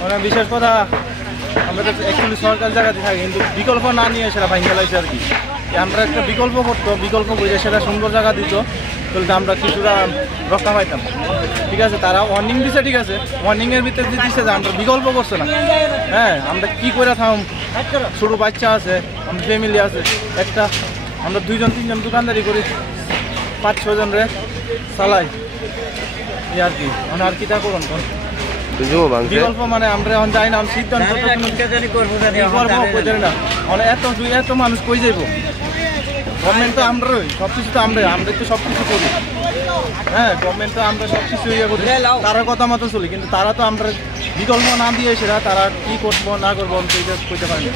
মানে বিশেষ কথা আমরা তো অ্যাকচুয়ালি সরকার জায়গাতে থাকি, কিন্তু বিকল্প না নিয়ে সেটা ভাঙে লাগছে আর কি। আমরা একটা বিকল্প করতো, বিকল্প বুঝে সেটা সুন্দর জায়গা দিত, তাহলে আমরা কিছুটা রক্ষা পাইতাম। ঠিক আছে, তারা ওয়ার্নিং দিছে, ঠিক আছে, ওয়ার্নিংয়ের ভিতরে দিচ্ছে যে আমরা বিকল্প করছে না। হ্যাঁ, আমরা কী করে থাম, ছোটো বাচ্চা আছে, আমার ফ্যামিলি আছে, একটা আমরা 2-3 দোকানদারি করি, 5-6 জনরে চালাই এই আর কি। মানে আর কি তা করুন বিকল্প মানে আমরা এখন যাই না, সিদ্ধান্ত না এত মানুষ কই যাইব। গভর্নমেন্ট তো আমরাই, সব কিছু তো আমরা তো সব কিছু করি। হ্যাঁ, গভর্নমেন্ট তো আমরা সব কিছু ইয়ে করি, তারা কথা মতো চলি, কিন্তু তারা তো আমরা বিকল্প না দিয়ে সেটা তারা কি করবো না করবো আমি কইতে পারি না।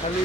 খালি